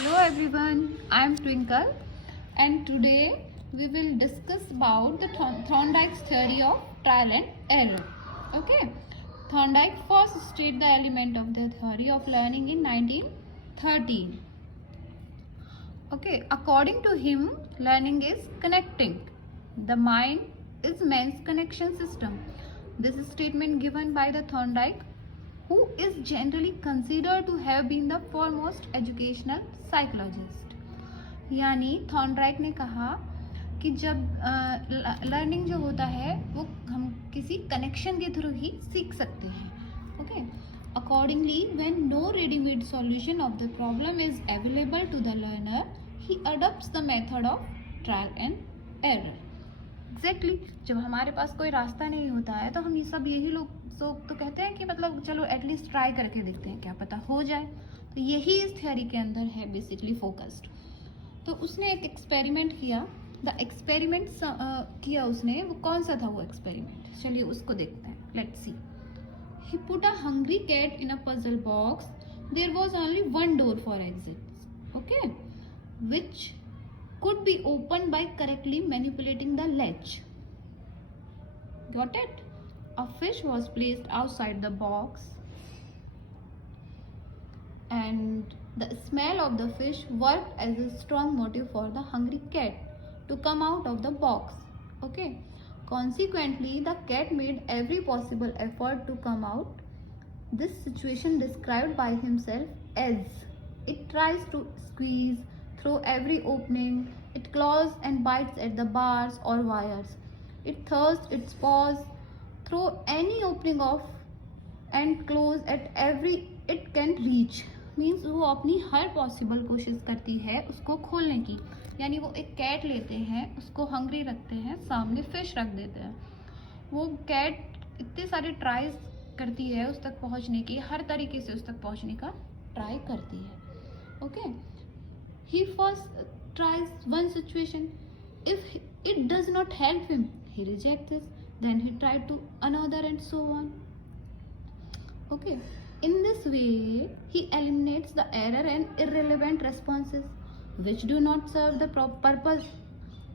Hello everyone, I am Twinkle and today we will discuss about the Thorndike's theory of trial and error. Okay, Thorndike first stated the element of the theory of learning in 1913. Okay, according to him, learning is connecting. The mind is man's connection system. This is statement given by the Thorndike, who is generally considered to have been the foremost educational psychologist. यानी Thorndike ने कहा कि जब learning जो होता है वो हम किसी कनेक्शन के थ्रू ही सीख सकते हैं. Okay, accordingly when no readymade solution of the problem is available to the learner he adopts the method of trial and error. Exactly जब हमारे पास कोई रास्ता नहीं होता है तो हम ये सब यही लोग तो कहते हैं कि मतलब चलो एटलीस्ट ट्राई करके देखते हैं, क्या पता हो जाए. तो यही इस थ्योरी के अंदर है बेसिकली फोकस्ड. तो उसने एक एक्सपेरिमेंट किया. द एक्सपेरिमेंट किया उसने, वो कौन सा था वो एक्सपेरिमेंट, चलिए उसको देखते हैं. Let's see. He put a hungry cat in a puzzle box. There was only one door for exit. Okay, which could be opened by correctly manipulating the latch. Got it? A fish was placed outside the box and the smell of the fish worked as a strong motive for the hungry cat to come out of the box. Okay. Consequently, the cat made every possible effort to come out. This situation described by himself as it tries to squeeze through every opening, it claws and bites at the bars or wires, it thrusts its paws through any opening of and claws at every it can reach. Means वो अपनी हर possible कोशिश करती है उसको खोलने की. यानी वो एक कैट लेते हैं, उसको हंग्री रखते हैं, सामने फिश रख देते हैं. वो कैट इतने सारे ट्राइज करती है उस तक पहुंचने की, हर तरीके से उस तक पहुंचने का ट्राई करती है. Okay, he first tries one situation. If it does not help him, he rejects it. Then he tried to another and so on. Okay, in this way he eliminates the error and irrelevant responses which do not serve the purpose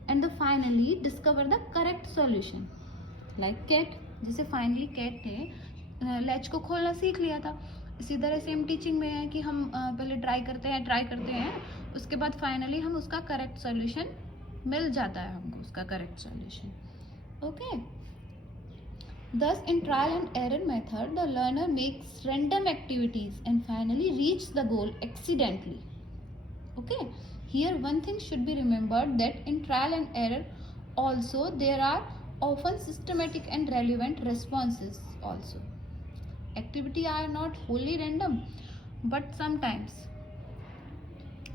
and finally discover the correct solution. Like cat, जैसे finally cat ने latch को खोलना सीख लिया था, इसी तरह same teaching में है कि हम पहले ट्राई करते हैं, उसके बाद फाइनली हम उसका करेक्ट सॉल्यूशन मिल जाता है हमको, उसका correct solution. Okay, thus in trial and error method the learner makes random activities and finally reaches the goal accidentally. Okay, here one thing should be remembered, that in trial and error also there are often systematic and relevant responses also. Activity are not wholly random but sometimes.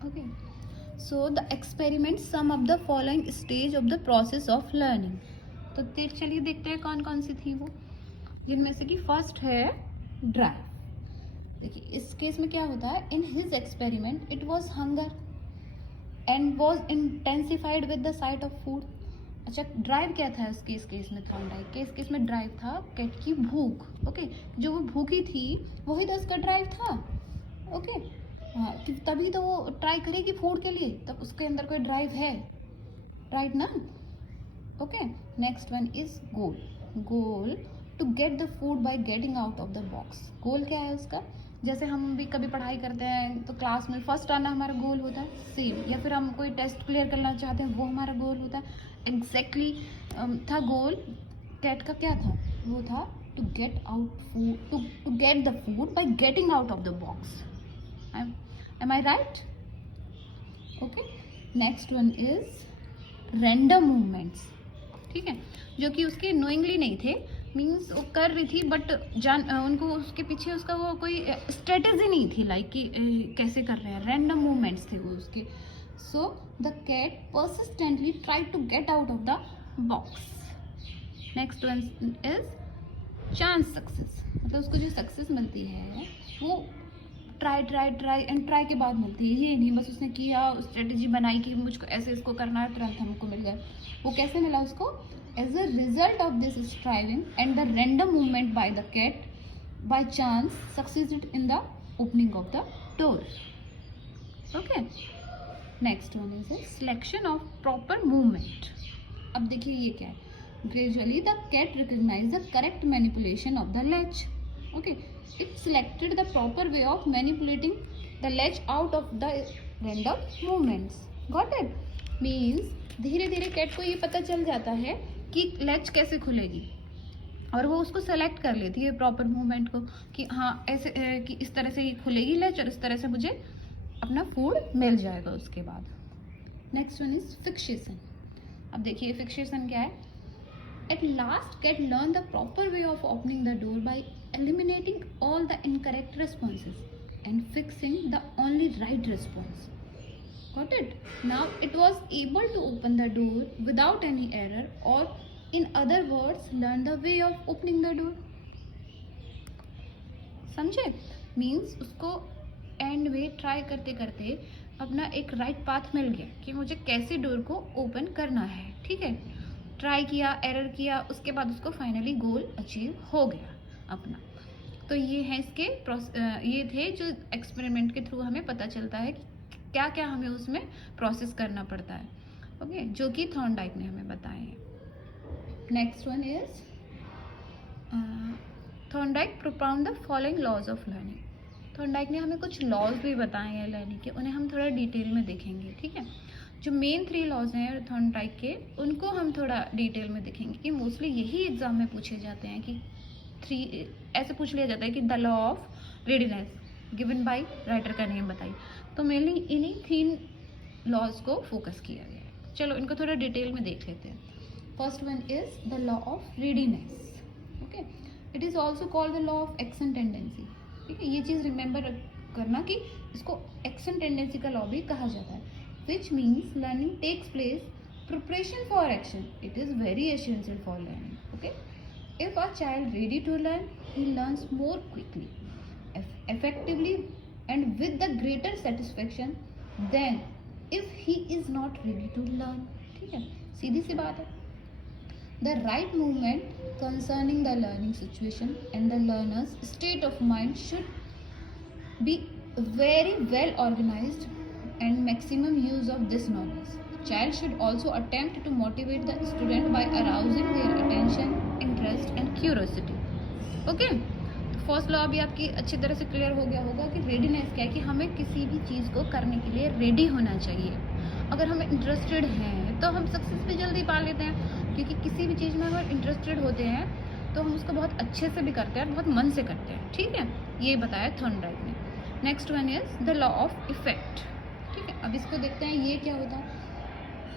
Okay, so the experiment sum up the following stage of the process of learning. तो चलिए देखते हैं कौन कौन सी थी वो, जिनमें से कि फर्स्ट है ड्राइव. देखिए इस केस में क्या होता है, in his experiment it was hunger and was intensified with the site of food. अच्छा, ड्राइव क्या था इस केस में, थॉर्नडाइक के इस केस में ड्राइव था कैट की भूख. ओके, जो वो भूखी थी वही तो उसका ड्राइव था. ओके, हाँ, तभी तो वो ट्राई करेगी फूड के लिए, तब उसके अंदर कोई ड्राइव है, राइट ना. Okay, next one is goal. Goal to get the food by getting out of the box. Goal क्या है उसका, जैसे हम भी कभी पढ़ाई करते हैं तो क्लास में फर्स्ट आना हमारा गोल होता है, सेम. या फिर हम कोई टेस्ट क्लियर करना चाहते हैं वो हमारा गोल होता है. एग्जैक्टली था गोल कैट का, क्या था वो था to get out food, to get the food by getting out of the box. Am I right? Okay, next one is random movements. ठीक है, जो कि उसके नोइंगली नहीं थे, मीन्स वो कर रही थी बट उनको उसके पीछे उसका वो कोई स्ट्रेटेजी नहीं थी, लाइक कि कैसे कर रहे हैं. रैंडम मूवमेंट्स थे वो उसके. So the cat persistently try to get out of the box. Next one is chance success. मतलब उसको जो सक्सेस मिलती है वो ट्राई एंड ट्राई के बाद मिलती है. ये नहीं बस उसने किया, स्ट्रेटेजी बनाई कि मुझको ऐसे इसको करना है, तुरंत हमको मिल गया. वो कैसे मिला उसको, as a result of this striving and the random movement by the cat by chance succeeded in the opening of the door. Okay, next one is selection of proper movement. अब देखिए ये क्या है. Gradually the cat recognise the correct manipulation of the latch. Okay, it selected the proper way of manipulating the latch out of the random movements. Got it. Means धीरे धीरे cat को ये पता चल जाता है कि लेच कैसे खुलेगी, और वो उसको सेलेक्ट कर लेती है प्रॉपर मूवमेंट को कि हाँ ऐसे कि इस तरह से ये खुलेगी लेच और इस तरह से मुझे अपना फूड मिल जाएगा उसके बाद. Next one is fixation. अब देखिए फिक्सेशन क्या है. At last cat learn the proper way of opening the door by eliminating all the incorrect responses and fixing the only right response. Got it? Now it was able to open the door without any error, or in other words learn the way of opening the door. समझे? Means उसको and में try करते करते अपना एक right path मिल गया कि मुझे कैसे डोर को ओपन करना है. ठीक है, ट्राई किया, एरर किया, उसके बाद उसको फाइनली गोल अचीव हो गया अपना. तो ये है इसके ये थे जो एक्सपेरिमेंट के थ्रू हमें पता चलता है कि क्या क्या हमें उसमें प्रोसेस करना पड़ता है. ओके, जो कि थॉर्नडाइक ने हमें बताए हैं. Next one is Thorndike propound the following laws of learning. Thorndike ने हमें कुछ लॉज भी बताए हैं लर्निंग के, उन्हें हम थोड़ा डिटेल में देखेंगे. ठीक है, जो मेन 3 लॉज हैं थॉर्नडाइक के उनको हम थोड़ा डिटेल में देखेंगे कि मोस्टली यही एग्जाम में पूछे जाते हैं कि 3 ऐसे पूछ लिया जाता है कि the law of readiness given by writer का नेम बताइए. तो मेनली इन्हीं 3 लॉज को फोकस किया गया है. चलो इनको थोड़ा डिटेल में देख लेते हैं. First one is the law of readiness. Okay, it is also called the law of action tendency. ठीक है, ये चीज़ रिमेंबर करना कि इसको एक्शन टेंडेंसी का लॉ भी कहा जाता है. Which means learning takes place preparation for action. It is very essential for learning. Okay, if a child ready to learn he learns more quickly, effectively and with the greater satisfaction than if he is not ready to learn. ठीक है, सीधी सी बात है. The right movement concerning the learning situation and the learner's state of mind should be very well organized and maximum use of this knowledge. The child should also attempt to motivate the student by arousing their attention, interest and curiosity. Okay? First law अभी आपकी अच्छी तरह से clear हो गया होगा कि readiness क्या है, कि हमें किसी भी चीज़ को करने के लिए रेडी होना चाहिए. अगर हम इंटरेस्टेड हैं तो हम सक्सेस भी जल्दी पा लेते हैं, क्योंकि किसी भी चीज़ में अगर इंटरेस्टेड होते हैं तो हम उसको बहुत अच्छे से भी करते हैं और बहुत मन से करते हैं. ठीक है, ये बताया थॉर्नडाइक ने. Next one is the law of effect. ठीक है, अब इसको देखते हैं ये क्या होता है.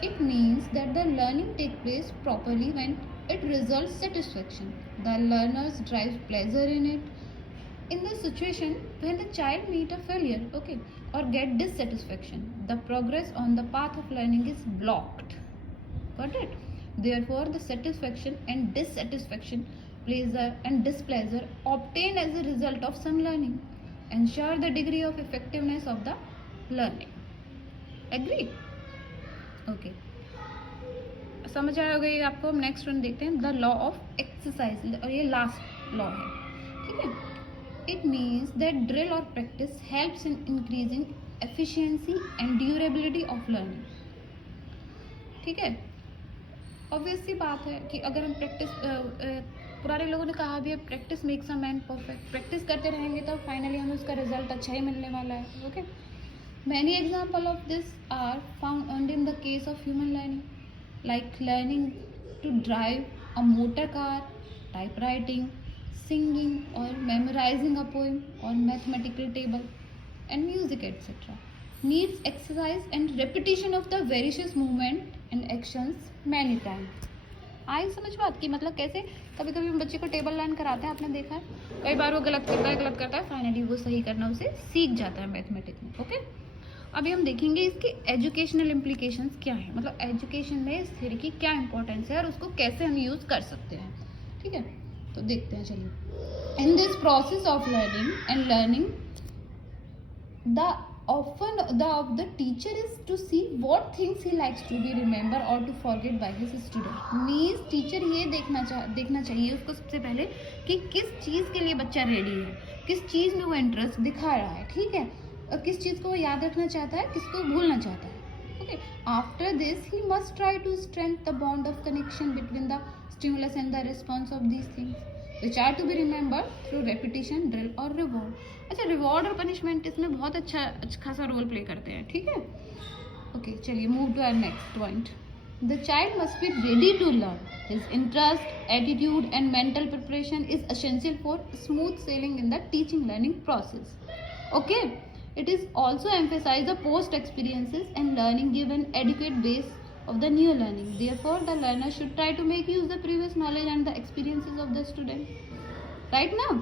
It means that the learning take place properly when it results satisfaction. The learners derive pleasure in it. In the situation when the child meet a failure, okay, or get dissatisfaction, the progress on the path of learning is blocked. Got it? Therefore, the satisfaction and dissatisfaction, pleasure and displeasure obtained as a result of some learning ensure the degree of effectiveness of the learning. Agree? Okay. समझ आया होगा ये आपको. हम next one देखते हैं, the law of exercise, और ये लास्ट लॉ है. ठीक है, इट मीन्स दैट ड्रिल और practice helps in increasing efficiency and durability of learning. ठीक है, ऑब्वियस सी बात है कि अगर हम पुराने लोगों ने कहा भी है, practice makes a man perfect. Practice करते रहेंगे तो फाइनली हमें उसका रिजल्ट अच्छा ही मिलने वाला है. Okay, many example of this are found only in the case of human learning, like learning to drive a motor car, typewriting, singing or memorizing a poem or mathematical table and music etc. needs exercise and repetition of the various movement and actions many times. आई समझ बात की मतलब कैसे कभी कभी हम बच्चे को टेबल लर्न कराते हैं, आपने देखा है कई बार वो गलत करता है फाइनली वो सही करना उसे सीख जाता है मैथमेटिक्स में. ओके, अभी हम देखेंगे इसके एजुकेशनल इम्प्लीकेशंस क्या है, मतलब एजुकेशन में इस थ्योरी की क्या इंपॉर्टेंस है और उसको कैसे हम यूज़ कर सकते हैं. ठीक है, तो देखते हैं. चलिए, in this process of learning the of the teacher is to see what things he likes to be remember or to forget by his student. Means teacher ये देखना चाहिए उसको सबसे पहले कि किस चीज़ के लिए बच्चा रेडी है, किस चीज़ में वो इंटरेस्ट दिखा रहा है. ठीक है, और किस चीज़ को वो याद रखना चाहता है, किसको भूलना चाहता है. Okay. After this, he must try to strengthen the bond of connection between the stimulus and the response of these things, which are to be remembered through repetition, drill or reward. अच्छा, reward और punishment इसमें बहुत अच्छा खासा role play करते हैं. ठीक है. ओके, चलिए move to our next point. The child must be ready to learn. His interest, attitude and mental preparation is essential for smooth sailing in the teaching learning process. Okay. It is also emphasize the post experiences and learning give an adequate base of the new learning. Therefore, the learner should try to make use the previous knowledge and the experiences of the student. Right now,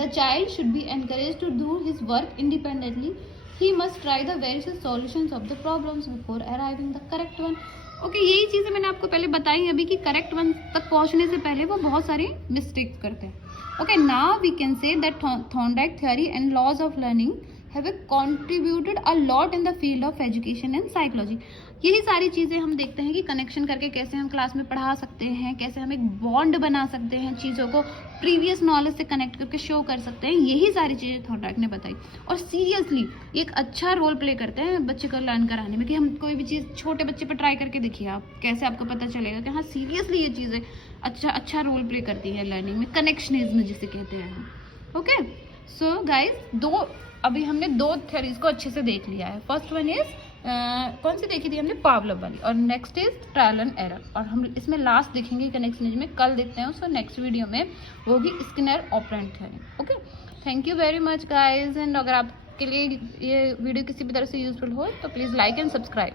the child should be encouraged to do his work independently. He must try the various solutions of the problems before arriving the correct one. Okay, यही चीज़ें मैंने आपको पहले बताई अभी कि correct one तक पहुंचने से पहले वो बहुत सारी मिस्टेक्स करते हैं. Okay, now we can say that Thorndike theory and laws of learning have contributed a lot in the field of education and psychology. यही सारी चीज़ें हम देखते हैं कि कनेक्शन करके कैसे हम क्लास में पढ़ा सकते हैं, कैसे हम एक बॉन्ड बना सकते हैं, चीज़ों को प्रीवियस नॉलेज से कनेक्ट करके शो कर सकते हैं. यही सारी चीज़ें थॉर्नडाइक ने बताई और सीरियसली एक अच्छा रोल प्ले करते हैं बच्चे को लर्न कराने में. कि हम कोई भी चीज़ छोटे बच्चे पर ट्राई करके देखिए आप, कैसे आपको पता चलेगा कि हाँ सीरियसली ये चीज़ें अच्छा रोल प्ले करती है लर्निंग में, कनेक्शनिज्म जिसे कहते हैं हम. ओके, सो गाइज अभी हमने 2 थ्योरीज को अच्छे से देख लिया है. फर्स्ट वन इज कौन सी देखी थी हमने, पावलोव वाली, और next is trial and error. और हम इसमें लास्ट देखेंगे कनेक्शनिज्म में, कल देखते हैं उसको नेक्स्ट वीडियो में, वो होगी Skinner operant theory. Okay, thank you very much guys. And अगर आपके लिए ये वीडियो किसी भी तरह से यूजफुल हो तो प्लीज़ लाइक एंड सब्सक्राइब.